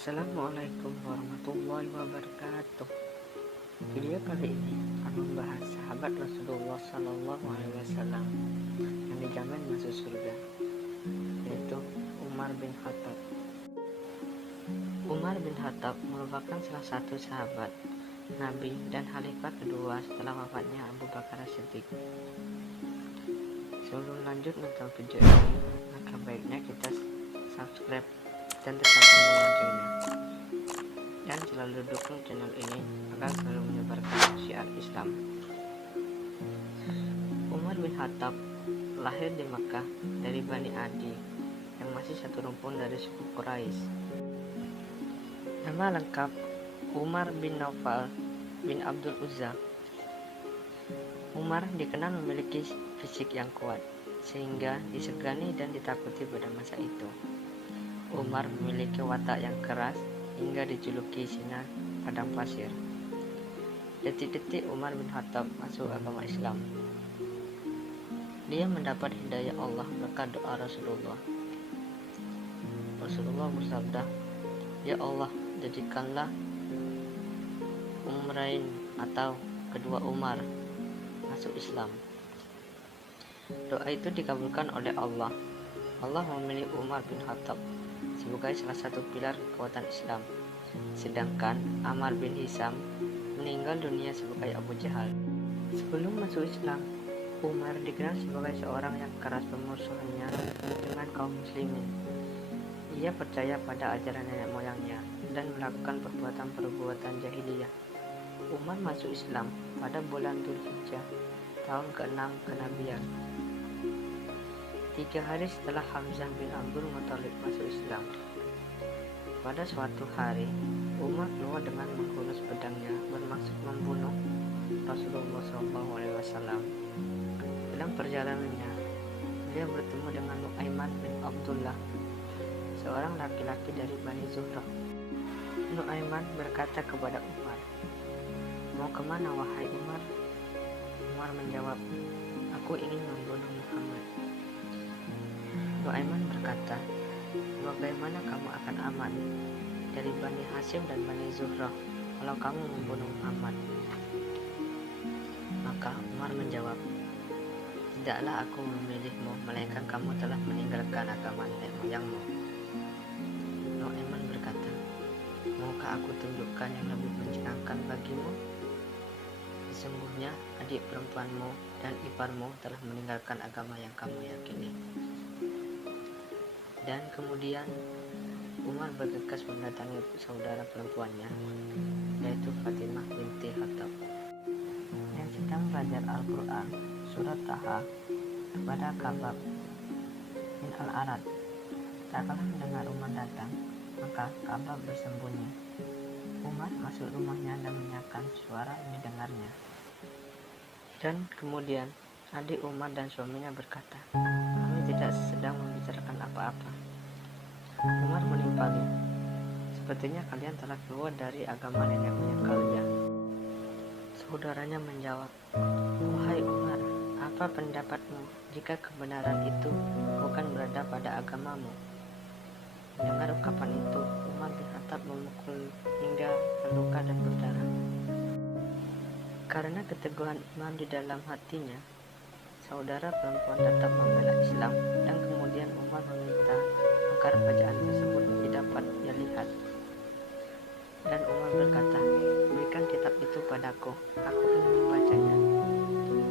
Assalamualaikum warahmatullahi wabarakatuh. Video kali ini akan membahas sahabat Rasulullah Shallallahu Alaihi Wasallam yang dijamin masuk surga, yaitu Umar bin Khattab. Umar bin Khattab merupakan salah satu sahabat Nabi dan khalifah kedua setelah wafatnya Abu Bakar As-Siddiq. Sebelum lanjut nonton video ini, maka baiknya kita subscribe dan tekan tombol loncengnya, dan selalu dukung channel ini agar selalu menyebarkan syiar Islam. Umar bin Khattab lahir di Makkah dari Bani Adi yang masih satu rumpun dari suku Quraisy. Nama lengkap Umar bin Naufal bin Abdul Uzza. Umar dikenal memiliki fisik yang kuat sehingga disegani dan ditakuti pada masa itu. Umar memiliki watak yang keras hingga dijuluki Sinar Padang Pasir. Detik-detik Umar bin Khattab masuk agama Islam. Dia mendapat hidayah Allah berkat doa Rasulullah. Rasulullah bersabda, "Ya Allah, jadikanlah Umrain atau kedua Umar masuk Islam." Doa itu dikabulkan oleh Allah. Allah memilih Umar bin Khattab sebagai salah satu pilar kekuatan Islam, sedangkan Ammar bin Hisham meninggal dunia sebagai Abu Jahal. Sebelum masuk Islam, Umar dikenal sebagai seorang yang keras permusuhannya dengan kaum muslimin. Ia percaya pada ajaran nenek moyangnya dan melakukan perbuatan-perbuatan jahiliyah. Umar masuk Islam pada bulan Dzulhijjah tahun ke-6 kenabian, 3 hari setelah Hamzah bin Abdul Muthalib masuk Islam. Pada suatu hari, Umar keluar dengan menghunus pedangnya bermaksud membunuh Rasulullah SAW. Dalam perjalanannya, dia bertemu dengan Nu'aiman bin Abdullah, seorang laki-laki dari Bani Zuhrah. Nu'aiman berkata kepada Umar, "Mau kemana wahai Umar?" Umar menjawab, "Aku ingin membunuh Muhammad." Nu'aiman berkata, "Bagaimana kamu akan aman dari Bani Hashim dan Bani Zuhrah kalau kamu membunuh Muhammad?" Maka Umar menjawab, "Tidaklah aku memilihmu, melainkan kamu telah meninggalkan agama nenek moyangmu." Nu'aiman berkata, "Maukah aku tunjukkan yang lebih menyenangkan bagimu? Sesungguhnya adik perempuanmu dan iparmu telah meninggalkan agama yang kamu yakini." Dan kemudian Umar bergegas mendatangi saudara perempuannya, yaitu Fatimah binti Khattab, yang sedang belajar Al-Quran surat Taha kepada Ka'ab bin Al-Arad. Tak kalah mendengar Umar datang, maka Ka'ab bersembunyi. Umar masuk rumahnya dan menyiapkan suara yang didengarnya. Dan kemudian adik Umar dan suaminya berkata, "Kami tidak sedang membicarakan apa-apa." Umar menimpali, "Sepertinya kalian telah keluar dari agama nenek moyang kalian." Saudaranya menjawab, "Wahai Umar, apa pendapatmu jika kebenaran itu bukan berada pada agamamu?" Mendengar ungkapan itu, Umar bin Khattab memukul hingga terluka dan berdarah. Karena keteguhan iman di dalam hatinya, saudara perempuan tetap membela Islam, dan kemudian Umar meminta agar bacaan tersebut dapat dia lihat. Dan Umar berkata, "Berikan kitab itu padaku, aku ingin membacanya."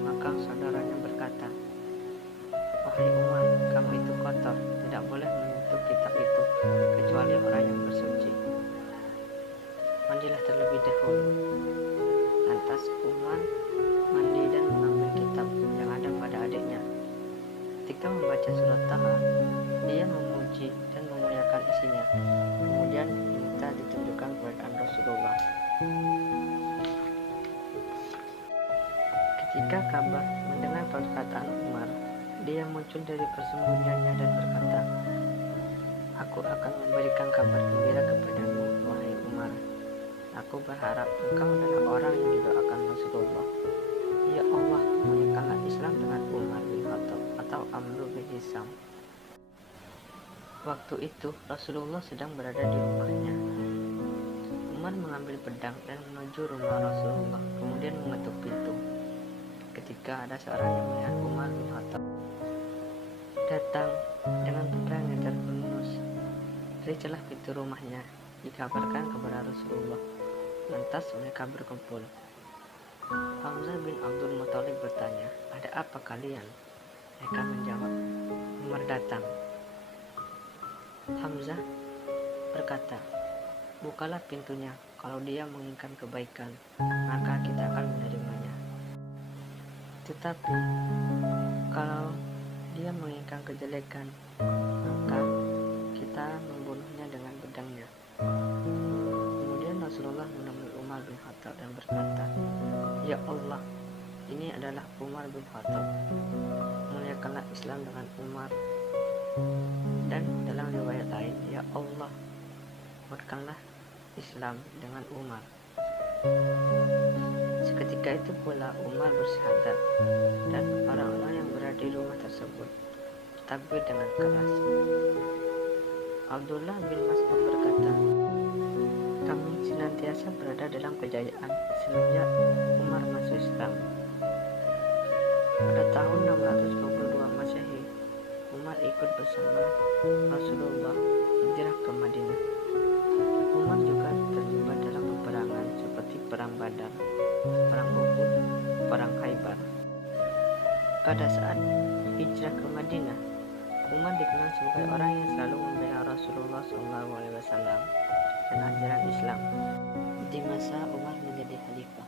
Maka saudaranya berkata, "Wahai Umar, kamu itu kotor, tidak boleh menyentuh kitab itu kecuali orang yang bersuci. Mandilah terlebih dahulu." Lantas Umar mandi dan mengambil kitab yang ada pada adiknya. Ketika membaca surat Taha, dia memuji dan memuliakan isinya. Kemudian diminta ditunjukkan keberadaan Rasulullah. Ketika Ka'ab mendengar perkataan Umar, dia muncul dari persembunyiannya dan berkata, "Aku akan memberikan kabar gembira kepadamu, wahai Umar. Aku berharap engkau adalah orang yang didoakan Rasulullah. Ya Allah, menyekalah Islam dengan Umar bin Khattab atau Amr bin Hisham." Waktu itu Rasulullah sedang berada di rumahnya. Umar mengambil pedang dan menuju rumah Rasulullah, kemudian mengetuk pintu. Ketika ada seorang yang melihat Umar bin Khattab datang dengan pedang yang terhunus dari celah pintu rumahnya, dikabarkan kepada Rasulullah. Lantas mereka berkumpul. Hamzah bin Abdul Muthalib bertanya, "Ada apa kalian?" Mereka menjawab, "Umar datang." Hamzah berkata, "Bukalah pintunya. Kalau dia menginginkan kebaikan, maka kita akan menerimanya. Tetapi kalau dia menginginkan kejelekan, maka kita membunuhnya dengan pedangnya." Kemudian Rasulullah menemui Umar bin Khattab dan berkata, "Ya Allah, ini adalah Umar bin Khattab. Muliakanlah Islam dengan Umar." Dan dalam riwayat lain, "Ya Allah, kuatkanlah Islam dengan Umar." Seketika itu pula Umar bersyahadat, dan orang-orang yang berada di rumah tersebut bertakbir dengan keras. Abdullah bin Mas'ud berkata, "Kami senantiasa berada dalam kejayaan semenjak Umar masuk Islam." Pada tahun 622 Masehi, Umar ikut bersama Rasulullah hijrah ke Madinah. Umar juga terlibat dalam peperangan seperti Perang Badar, Perang Uhud, Perang Khaybar. Pada saat hijrah ke Madinah, Umar dikenal sebagai orang yang selalu membela Rasulullah SAW dan ajaran Islam. Di masa Umar menjadi khalifah,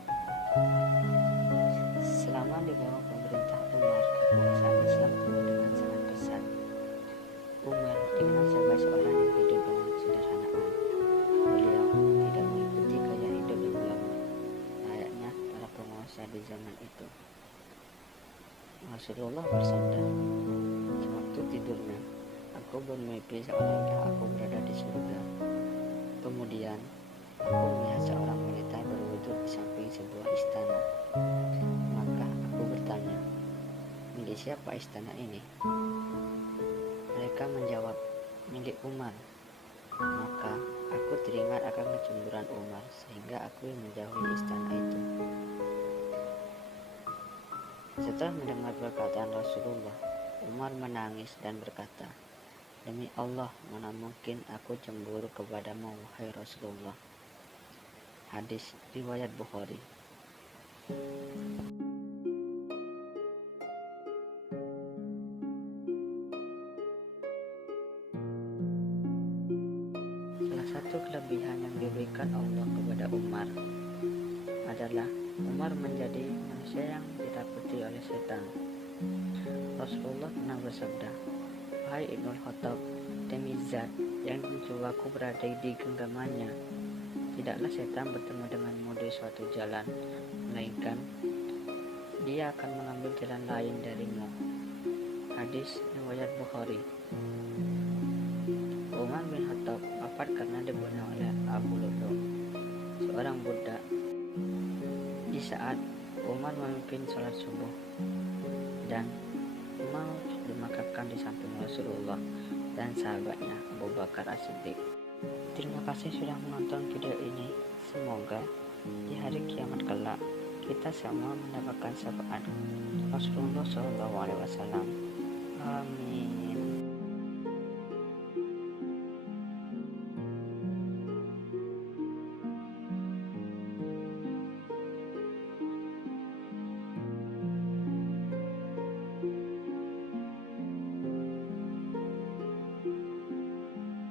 selama di bawah pemerintah Umar, kekuasaan Islam tumbuh dengan sangat pesat. Umar dikenal sebagai seorang yang hidup dengan kesederhanaan. Beliau tidak mengikuti gaya hidup yang glamor layaknya para penguasa di zaman itu. Rasulullah bersabda, "Sewaktu tidurnya, aku bermimpi seolah-olah aku berada di surga. Kemudian, aku melihat seorang wanita berwujud di samping sebuah istana. Maka aku bertanya, milik siapa istana ini?" Mereka menjawab, "Milik Umar." Maka aku teringat akan kecemburuan Umar sehingga aku menjauhi istana itu. Setelah mendengar perkataan Rasulullah, Umar menangis dan berkata, "Demi Allah, mana mungkin aku cemburu kepadamu, wahai Rasulullah." Hadis riwayat Bukhari. Salah satu kelebihan yang diberikan Allah kepada Umar adalah Umar menjadi manusia yang ditakuti oleh setan. Rasulullah pernah bersabda, "Wahai Ibnu Khattab, demi zat yang jiwaku berada di genggamannya, tidaklah setan bertemu denganmu di suatu jalan, melainkan dia akan mengambil jalan lain darimu." Hadis riwayat Bukhari. Umar bin Khattab wafat karena dibunuh oleh Abu Lu'lu', seorang budak, di saat Umar memimpin sholat subuh, dan Umar dimakamkan di samping Rasulullah dan sahabatnya Abu Bakar As-Siddiq. Terima kasih sudah menonton video ini. Semoga di hari kiamat kelak kita semua mendapatkan syafaat Rasulullah SAW. Amin.